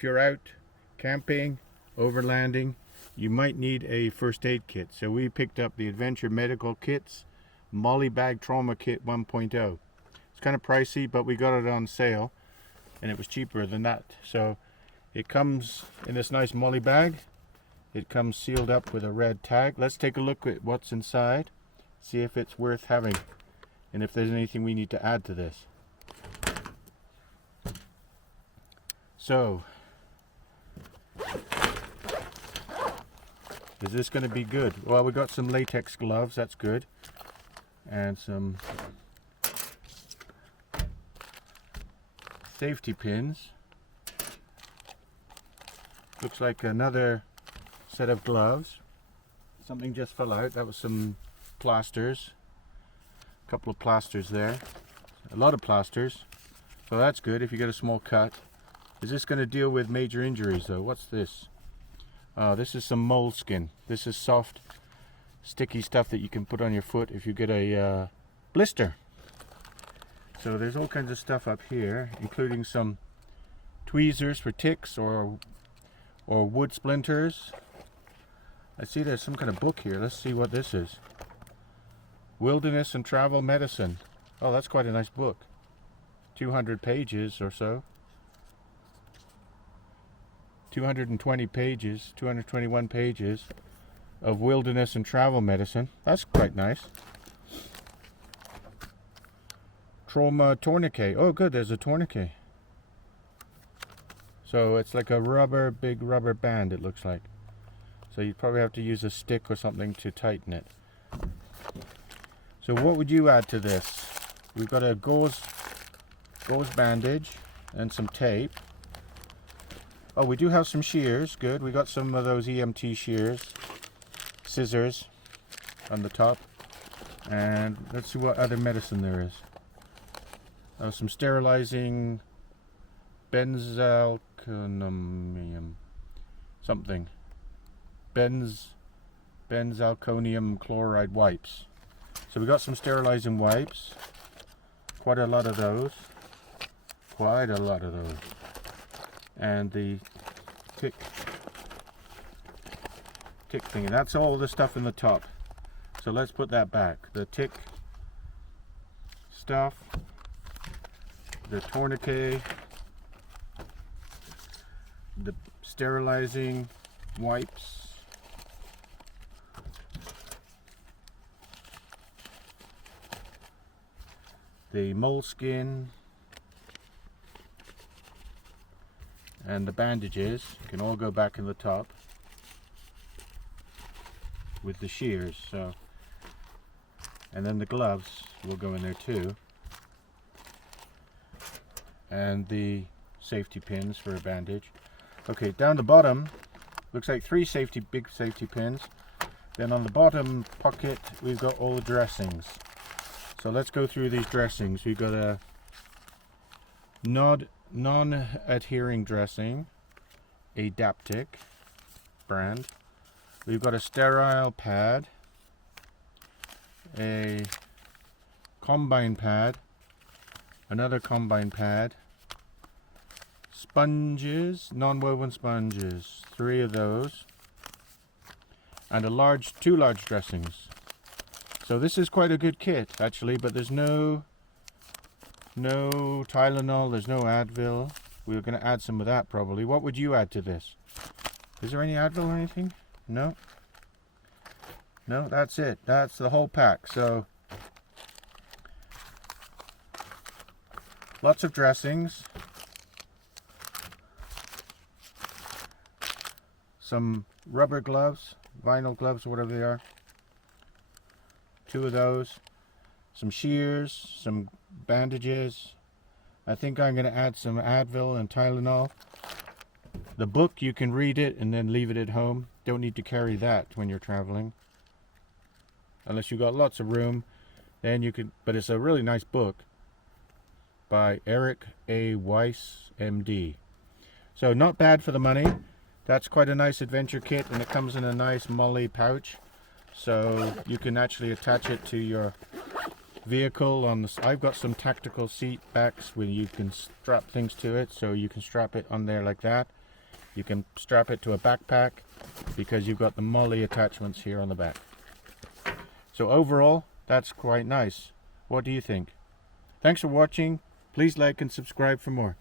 if you're out camping, overlanding, you might need a first aid kit. So we picked up the Adventure Medical Kits Molle Bag Trauma Kit 1.0. It's kind of pricey, but we got it on sale and it was cheaper than that. So it comes in this nice Molle bag. It comes sealed up with a red tag. Let's take a look at what's inside, see if it's worth having and if there's anything we need to add to this. So, is this going to be good? Well, we got some latex gloves, that's good, and some safety pins. Looks like another set of gloves. Something just fell out. That was some plasters. A couple of plasters there. A lot of plasters. So that's good if you get a small cut. Is this going to deal with major injuries though? What's this? This is some moleskin. This is soft, sticky stuff that you can put on your foot if you get a blister. So there's all kinds of stuff up here, including some tweezers for ticks or wood splinters. I see there's some kind of book here. Let's see what this is. Wilderness and Travel Medicine. Oh, that's quite a nice book. 200 pages or so. 220 pages, 221 pages of wilderness and travel medicine. That's quite nice. Trauma tourniquet. Oh good, there's a tourniquet. So it's like a big rubber band, it looks like. So you'd probably have to use a stick or something to tighten it. So what would you add to this? We've got a gauze bandage and some tape. Oh, we do have some shears. Good. We got some of those EMT shears, scissors on the top, and let's see what other medicine there is. Oh, some sterilizing benzalkonium something. Benzalkonium chloride wipes. So we got some sterilizing wipes. Quite a lot of those. Quite a lot of those. And the tick thing, and that's all the stuff in the top. So let's put that back. The tick stuff, the tourniquet, the sterilizing wipes, the moleskin, and the bandages can all go back in the top with the shears. So, and then the gloves will go in there too, and the safety pins for a bandage. Okay, down the bottom looks like three big safety pins. Then on the bottom pocket we've got all the dressings. So let's go through these dressings. We've got a non-adhering dressing, Adaptic brand. We've got a sterile pad, a combine pad, another combine pad, sponges, non-woven sponges, 3 of those, and two large dressings. So this is quite a good kit actually, but there's no Tylenol, there's no Advil. We're going to add some of that probably. What would you add to this? Is there any Advil or anything? No? No, that's it. That's the whole pack. So lots of dressings. Some rubber gloves, vinyl gloves, whatever they are. 2 of those. Some shears, some bandages. I think I'm going to add some Advil and Tylenol. The book, you can read it and then leave it at home. Don't need to carry that when you're traveling. Unless you've got lots of room, then you could, but it's a really nice book by Eric A. Weiss, MD. So not bad for the money. That's quite a nice adventure kit, and it comes in a nice Molle pouch. So you can actually attach it to your vehicle. I've got some tactical seat backs where you can strap things to it, so you can strap it on there like that. You can strap it to a backpack because you've got the Molle attachments here on the back. So overall, that's quite nice. What do you think? Thanks for watching. Please like and subscribe for more.